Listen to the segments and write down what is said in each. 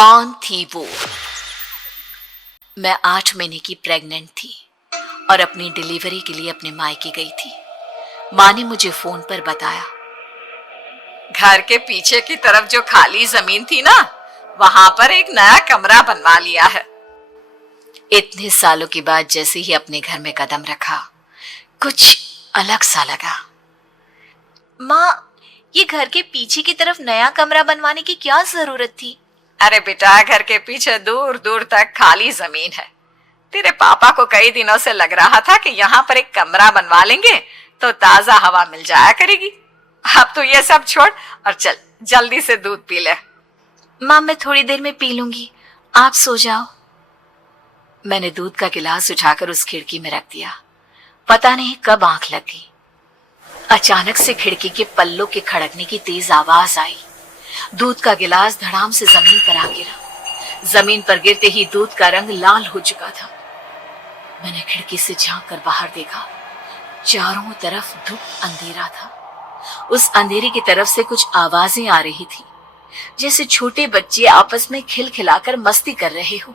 कौन थी वो? मैं 8 महीने की प्रेग्नेंट थी और अपनी डिलीवरी के लिए अपने मायके गई थी। माँ ने मुझे फोन पर बताया, घर के पीछे की तरफ जो खाली जमीन थी ना, वहां पर एक नया कमरा बनवा लिया है। इतने सालों के बाद जैसे ही अपने घर में कदम रखा, कुछ अलग सा लगा। माँ, ये घर के पीछे की तरफ नया कमरा बनवाने की क्या जरूरत थी? अरे बेटा, घर के पीछे दूर दूर तक खाली जमीन है। तेरे पापा को कई दिनों से लग रहा था कि यहाँ पर एक कमरा बनवा लेंगे तो ताजा हवा मिल जाया करेगी। अब तो ये सब छोड़ और चल जल्दी से दूध पी ले। माँ, मैं थोड़ी देर में पी लूंगी, आप सो जाओ। मैंने दूध का गिलास उठाकर उस खिड़की में रख दिया। पता नहीं कब आंख लग गई। अचानक से खिड़की के पल्लों के खड़कने की तेज आवाज आई। दूध का गिलास धड़ाम से जमीन पर आ गिरा। जमीन पर गिरते ही दूध का रंग लाल हो चुका था। मैंने खिड़की से झांक कर बाहर देखा। चारों तरफ धूप अंधेरा था। उस अंधेरे की तरफ से कुछ आवाजें आ रही थी, जैसे छोटे बच्चे आपस में खिलखिलाकर मस्ती कर रहे हो।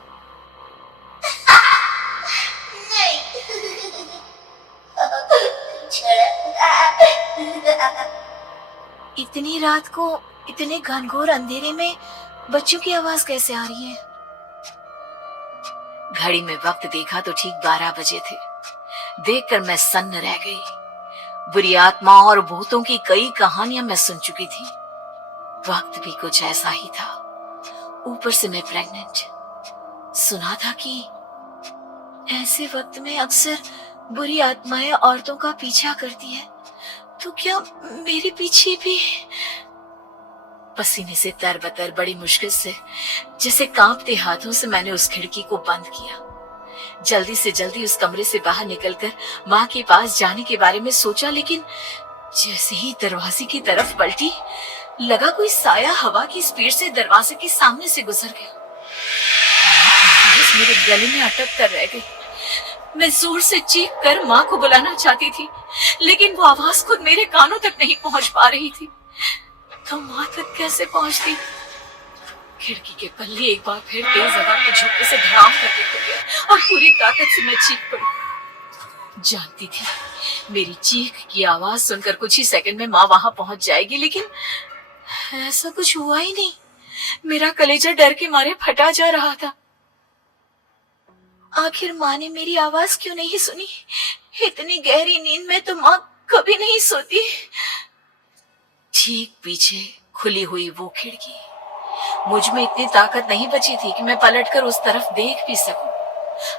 इतनी रात को इतने घनघोर अंधेरे में बच्चों की आवाज कैसे आ रही है? घड़ी में वक्त देखा तो ठीक 12 बजे थे। देखकर मैं सन्न रह गई। बुरी आत्माओं और भूतों की कई कहानियां मैं सुन चुकी थी। वक्त भी कुछ ऐसा ही था। ऊपर से मैं प्रेग्नेंट। सुना था कि ऐसे वक्त में अक्सर बुरी आत्माएं औरतों का पीछा करती है, तो क्या मेरे पीछे भी? पसीने से तरबतर बड़ी मुश्किल से, जैसे कांपते हाथों से मैंने उस खिड़की को बंद किया। जल्दी से जल्दी उस कमरे से बाहर निकलकर माँ के पास जाने के बारे में सोचा, लेकिन जैसे ही दरवाजे की तरफ पलटी, लगा कोई साया हवा की स्पीड से दरवाजे के सामने से गुजर गया। मेरे गले में अटक कर रह गई। मैं जोर से चीख कर माँ को बुलाना चाहती थी, लेकिन वो आवाज खुद मेरे कानों तक नहीं पहुंच पा रही थी। तो माँ तक कैसे पहुंचती? खिड़की के पल्ले एक बार फिर तेज हवा के झोंके से धड़ाम करके खुल गया और पूरी ताकत से मैं चीख पड़ी। जानती थी मेरी चीख की आवाज सुनकर कुछ ही सेकंड में माँ वहां पहुंच जाएगी, लेकिन ऐसा कुछ हुआ ही नहीं। मेरा कलेजा डर के मारे फटा जा रहा था। आखिर माँ ने मेरी आवाज क्यों नहीं सुनी? इतनी गहरी नींद में तो माँ कभी नहीं सोती। ठीक पीछे खुली हुई वो खिड़की। मुझ में इतनी ताकत नहीं बची थी कि मैं पलटकर उस तरफ देख भी सकूं।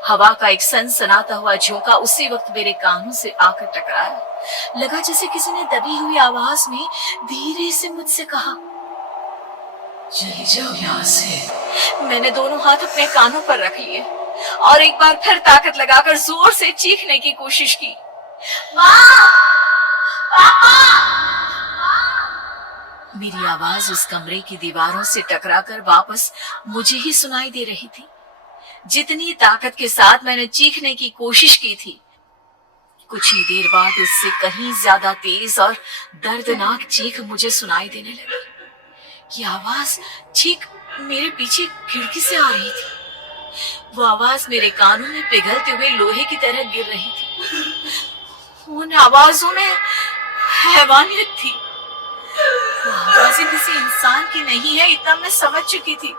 हवा का एक सनसनाता हुआ झोंका उसी वक्त मेरे कानों से आकर टकराया। लगा जैसे किसी ने दबी हुई आवाज में धीरे से मुझसे कहा, चली जाओ यहाँ से। मैंने दोनों हाथ अपने कानों पर रख लिए और एक बार फिर ताकत लगाकर जोर से चीखने की कोशिश की। माँ! पापा! मेरी आवाज उस कमरे की दीवारों से टकराकर वापस मुझे ही सुनाई दे रही थी। जितनी ताकत के साथ मैंने चीखने की कोशिश की थी, कुछ ही देर बाद उससे कहीं ज्यादा तेज और दर्दनाक चीख मुझे सुनाई देने लगी। ये आवाज ठीक मेरे पीछे खिड़की से आ रही थी। वो आवाज मेरे कानों में पिघलते हुए लोहे की तरह गिर रही थी। उन आवाजों में हैवानियत थी। वो आवाजें किसी इंसान की नहीं है, इतना मैं समझ चुकी थी।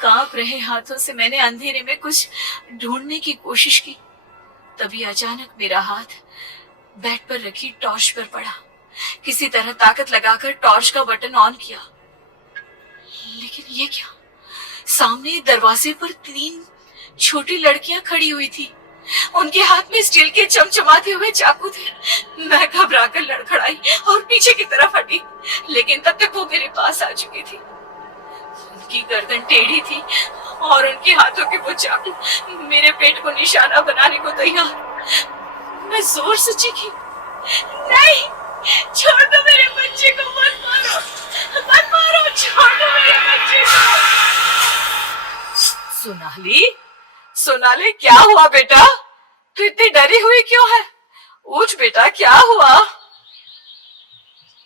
कांप रहे हाथों से मैंने अंधेरे में कुछ ढूंढने की कोशिश की। तभी अचानक मेरा हाथ बेड पर रखी टॉर्च पर पड़ा। किसी तरह ताकत लगाकर टॉर्च का बटन ऑन किया, लेकिन ये क्या? सामने दरवाजे पर 3 छोटी लड़कियां खड़ी हुई थी। उनके हाथ में स्टील के चमचमाते हुए चाकू थे। मैं घबराकर लड़खड़ाई और पीछे की तरफ हटी, लेकिन तब तक वो मेरे पास आ चुकी थी। उनकी गर्दन टेढ़ी थी और उनके हाथों के वो चाकू मेरे पेट को निशाना बनाने को तैयार। मैं जोर से चीखी, नहीं, छोड़ दो मेरे बच्चे को, मत मारो, मत मारो, छोड़ दो मेरे बच्चे को। सोनाली, क्या हुआ बेटा? तू इतनी डरी हुई क्यों है? उठ बेटा, क्या हुआ?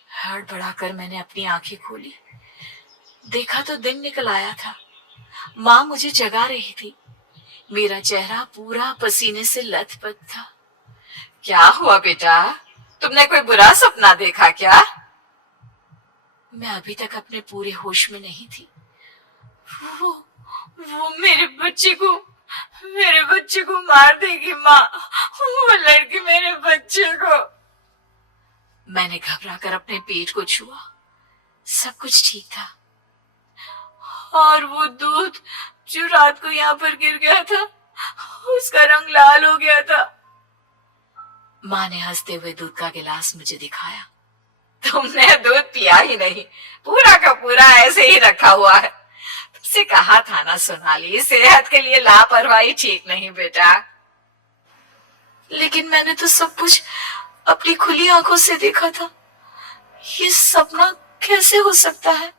हड़बड़ाकर मैंने अपनी आंखें खोली। देखा तो दिन निकल आया था। माँ मुझे जगा रही थी। मेरा चेहरा पूरा पसीने से लथपथ था। क्या हुआ बेटा, तुमने कोई बुरा सपना देखा क्या? मैं अभी तक अपने पूरे होश में नहीं थी। वो मेरे बच्चे को मार देगी माँ, वो लड़की मेरे बच्चे को। मैंने घबरा कर अपने पेट को छुआ। सब कुछ ठीक था। और वो दूध जो रात को यहाँ पर गिर गया था, उसका रंग लाल हो गया था। माँ ने हंसते हुए दूध का गिलास मुझे दिखाया। तुमने दूध पिया ही नहीं, पूरा का पूरा ऐसे ही रखा हुआ है। तुमसे कहा था ना सोनाली, सेहत के लिए लापरवाही ठीक नहीं बेटा। लेकिन मैंने तो सब कुछ अपनी खुली आंखों से देखा था। ये सपना कैसे हो सकता है?